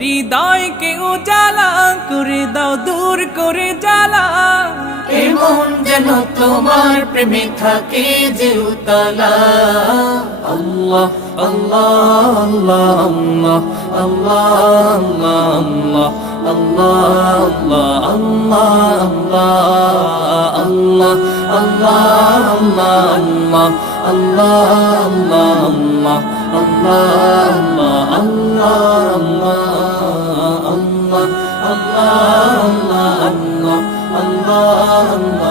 হৃদয়কে উজালা করে দাও, দূর করে জ্বালা। এমন যেন তোমার প্রেমে থাকে যে উতলা। আল্লাহ আল্লাহ আল্লাহ আল্লাহ আল্লাহ আল্লাহ আল্লাহ আল্লাহ আল্লাহ আল্লাহ আল্লাহ আল্লাহ আল্লাহ আল্লাহ আল্লাহ আল্লাহ আল্লাহ আল্লাহ আল্লাহ